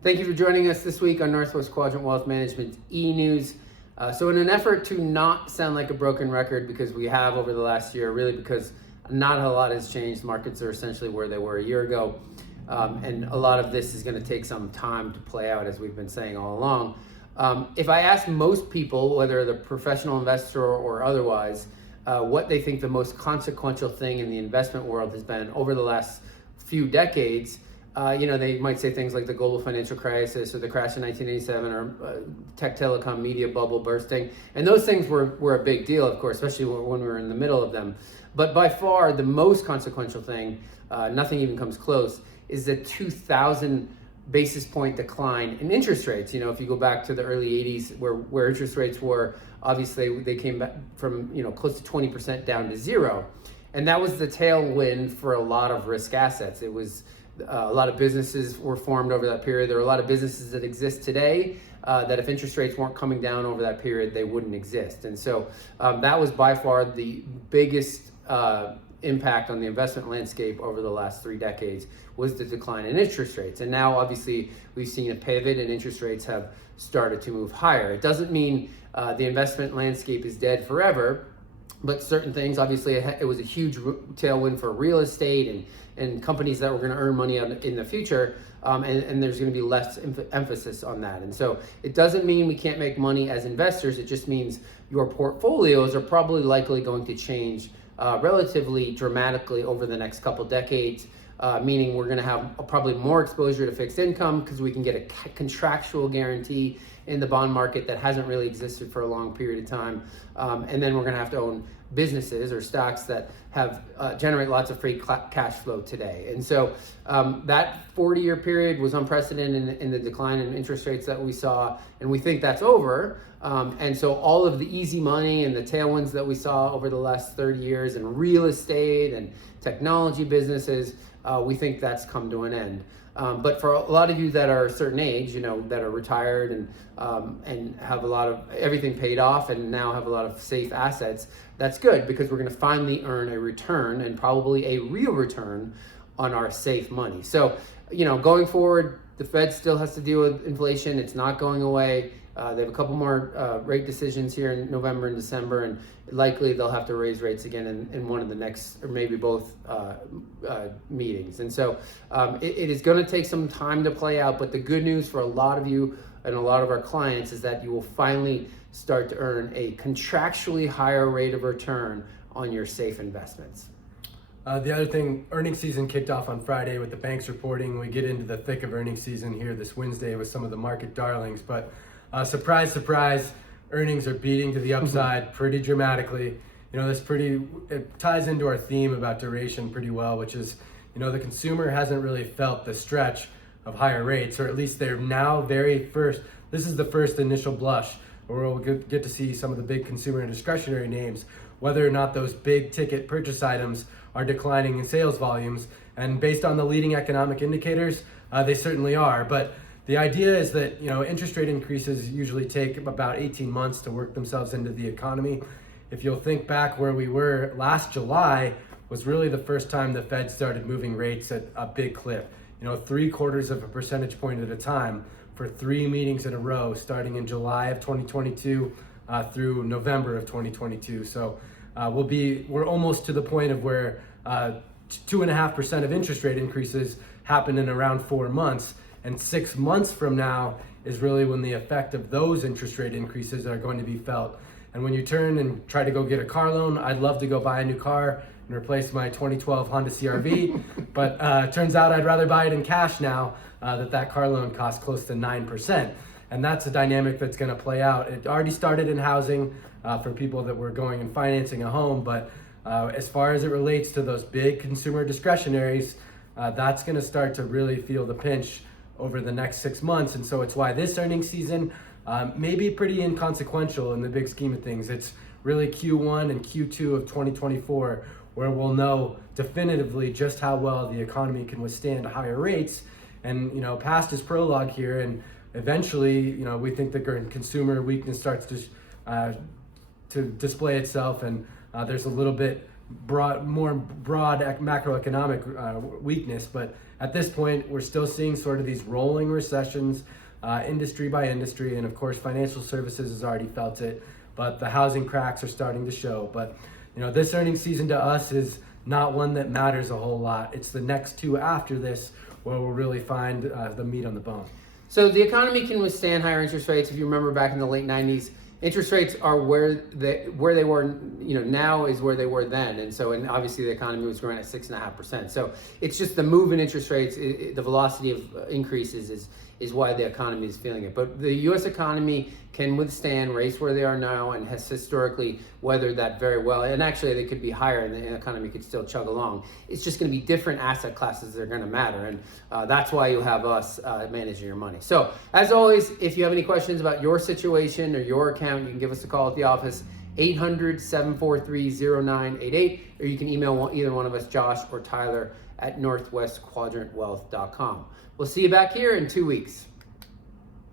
Thank you for joining us this week on Northwest Quadrant Wealth Management's e-news. So in an effort to not sound like a broken record, because we have over the last year, really because not a lot has changed, markets are essentially where they were a year ago, and a lot of this is going to take some time to play out, as we've been saying all along. If I ask most people, whether they're professional investor or otherwise, what they think the most consequential thing in the investment world has been over the last few decades, they might say things like the global financial crisis or the crash in 1987 or tech telecom media bubble bursting. And those things were a big deal, of course, especially when we were in the middle of them. But by far, the most consequential thing, nothing even comes close, is the 2,000 basis point decline in interest rates. If you go back to the early 80s where interest rates were, obviously they came back from, close to 20% down to zero. And that was the tailwind for a lot of risk assets. It was a lot of businesses were formed over that period. There are a lot of businesses that exist today that if interest rates weren't coming down over that period, they wouldn't exist. And so that was by far the biggest impact on the investment landscape over the last 3 decades, was the decline in interest rates. And now obviously we've seen a pivot and interest rates have started to move higher. It doesn't mean the investment landscape is dead forever, but certain things, obviously it was a huge tailwind for real estate and companies that were going to earn money in the future, and there's going to be less emphasis on that. And so it doesn't mean we can't make money as investors. It just means your portfolios are probably likely going to change relatively dramatically over the next couple decades, meaning we're going to have probably more exposure to fixed income because we can get a contractual guarantee in the bond market that hasn't really existed for a long period of time. And then we're going to have to own businesses or stocks that have generate lots of free cash flow today. And so that 40-year period was unprecedented in the decline in interest rates that we saw, and we think that's over. And so all of the easy money and the tailwinds that we saw over the last 30 years in real estate and technology businesses, we think that's come to an end. But for a lot of you that are a certain age, that are retired and have a lot of everything paid off and now have a lot of safe assets, that's good because we're going to finally earn a return, and probably a real return, on our safe money. So, going forward, the Fed still has to deal with inflation. It's not going away. They have a couple more rate decisions here in November and December, and likely they'll have to raise rates again in one of the next, or maybe both meetings. And so it is going to take some time to play out, but the good news for a lot of you and a lot of our clients is that you will finally start to earn a contractually higher rate of return on your safe investments. The other thing, earnings season kicked off on Friday with the banks reporting. We get into the thick of earnings season here this Wednesday with some of the market darlings, but surprise, surprise, earnings are beating to the upside pretty dramatically. It ties into our theme about duration pretty well, which is, the consumer hasn't really felt the stretch of higher rates, or at least they're now this is the first initial blush where we'll get to see some of the big consumer and discretionary names, whether or not those big ticket purchase items are declining in sales volumes. And based on the leading economic indicators, they certainly are. But the idea is that, interest rate increases usually take about 18 months to work themselves into the economy. If you'll think back where we were last July was really the first time the Fed started moving rates at a big clip, 3/4 of a percentage point at a time for 3 meetings in a row, starting in July of 2022 through November of 2022. So we're almost to the point of where 2.5% of interest rate increases happen in around 4 months. And 6 months from now is really when the effect of those interest rate increases are going to be felt. And when you turn and try to go get a car loan, I'd love to go buy a new car and replace my 2012 Honda CR-V, but it turns out I'd rather buy it in cash now that car loan costs close to 9%. And that's a dynamic that's going to play out. It already started in housing for people that were going and financing a home, but as far as it relates to those big consumer discretionaries, that's going to start to really feel the pinch over the next 6 months. And so it's why this earnings season may be pretty inconsequential in the big scheme of things. It's really Q1 and Q2 of 2024 where we'll know definitively just how well the economy can withstand higher rates. And past is prologue here, and eventually we think the consumer weakness starts to display itself, and there's a little bit more broad macroeconomic weakness. But at this point, we're still seeing sort of these rolling recessions, industry by industry, and of course, financial services has already felt it. But the housing cracks are starting to show. But this earnings season to us is not one that matters a whole lot. It's the next two after this where we'll really find the meat on the bone. So the economy can withstand higher interest rates. If you remember back in the late 90s, interest rates are where they were, now is where they were then. And obviously the economy was growing at 6.5%. So it's just the move in interest rates, the velocity of increases is why the economy is feeling it. But the U.S. economy can withstand rates where they are now and has historically weathered that very well. And actually they could be higher and the economy could still chug along. It's just going to be different asset classes that are going to matter. And that's why you have us managing your money. So as always, if you have any questions about your situation or your account, you can give us a call at the office, 800-743-0988, or you can email either one of us, Josh or Tyler, at northwestquadrantwealth.com. We'll see you back here in 2 weeks.